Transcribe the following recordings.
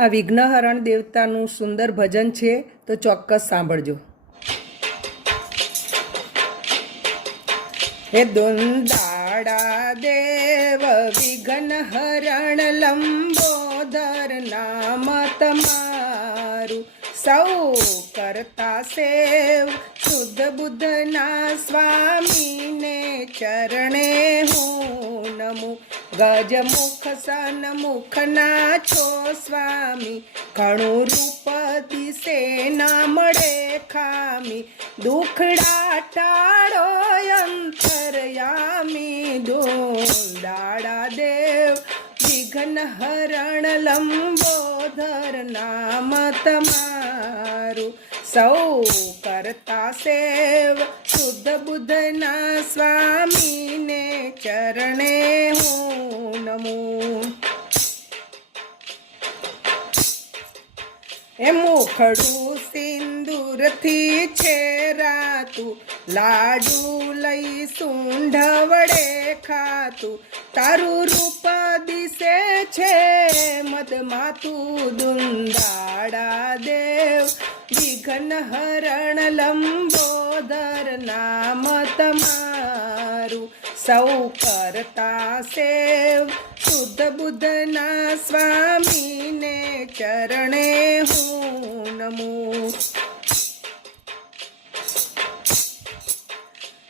આ વિઘ્નહરણ દેવતાનું સુંદર ભજન છે, તો ચોક્કસ સાંભળજો. હે દુંદાડા દેવ વિઘ્ન હરણ લંબોદર નામ તમારું. સૌ કરતા સેવ, શુદ્ધ બુદ્ધના સ્વામીને ચરણે હું નમું. ગજમુખ સનમુખના છો સ્વામી, ઘણું રૂપ દિશે ના મળે ખામી. દુખડા ટાળો અંતરયામી દોડાડા દેવ, વિઘ્ન હરણ લંબોધર નામ તમારું. સૌ કરતા સેવ, શુદ્ધ બુદ્ધના સ્વામીને ચરણે હું નમું મુખડું સિંદૂરથી છેરાતું, લાડુ લઈ સૂંઢ વડે ખાતું, તારું રૂપ દિશે છે મદમાતું દુંદાડા દેવ વિઘ્ન હરણ લંબોદર નામ તમારું સૌ કરતા સેવ. શુદ્ધ બુદ્ધના સ્વામીને ચરણે હું નમું.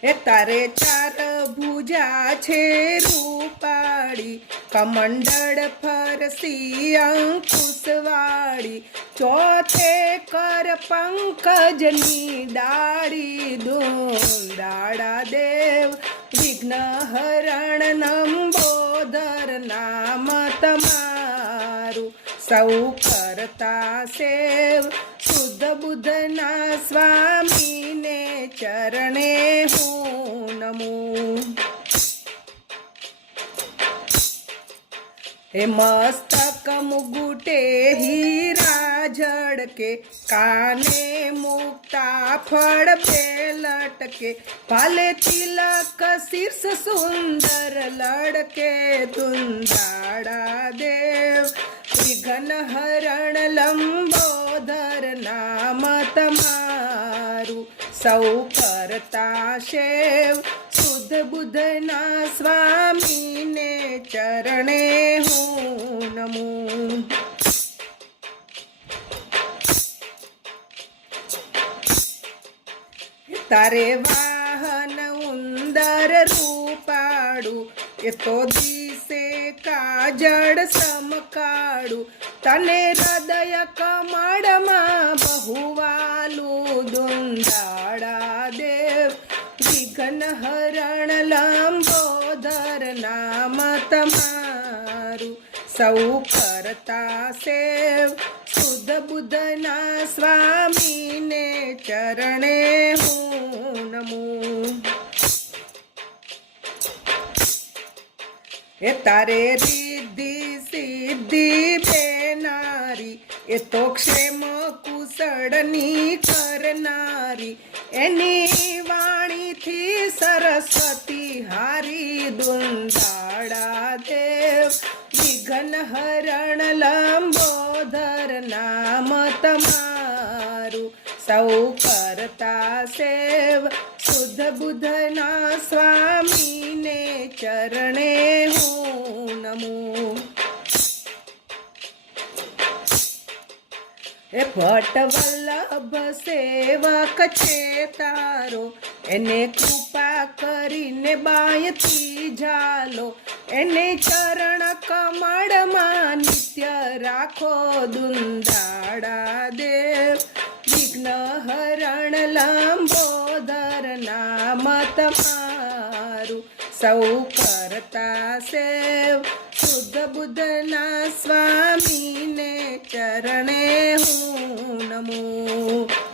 એ તારે ચાર ભુજા છે રૂપાળી. કમંડળ ફરસી અંકુશવાળી. ચોથે કર પંકજની ડાળી દોંદાડા દેવ. વિઘ્ન હરણ નંબોદર નામ તમારું સૌ કરતા સેવ શુદ્ધ બુદ્ધના સ્વામીને ચરણે હું નમું હે મસ્તક ગુટે હીરા ઝડકે કાને મુક્તા ફળ પે લટકે ભાલે તિલક શીર્ષ સુંદર લડકે તુંદાડા દેવ ત્રિઘન હરણ લંબોધર નામ તમારું સૌ કરતા શેવ શુદ્ધ બુદ્ધના સ્વામીને ચરણે હું નમું તારે વાહન ઉંદર રૂપાડું. એ તો દિશે કાજળ સમકાળું. તને હૃદય કમળમાં બહુવાલું દુંદાળા દેવ. વિઘ્ન હરણ તમારું સૌ કરતા સેવ શુદ્ધ બુદ્ધના સ્વામીને ચરણે હું નમું. એ તારે રીધી સિદ્ધિ બેનારી એ તો ક્ષેમ કુશળની કરનારી, એની વાણીથી સરસ્વતી હારી દુંદાળા દેવ. વિઘન હરણ લંબોધર નામ તમારું, સૌ કરતા સેવ. શુદ્ધ બુધના સ્વામીને ચરણે હું નમું. એ ભટ્ટ વલ્લભ સેવક છે તારો. એને કૃપા કરીને બાયથી ઝાલો. એને ચરણ કમળમાં નિત્ય રાખો દુંદાળા દેવ. વિઘ્ન હરણ લંબોદર નામ તમારું સૌ કરતા સેવ. શુદ્ધ બુદ્ધના સ્વામીને ચરણે હું નમું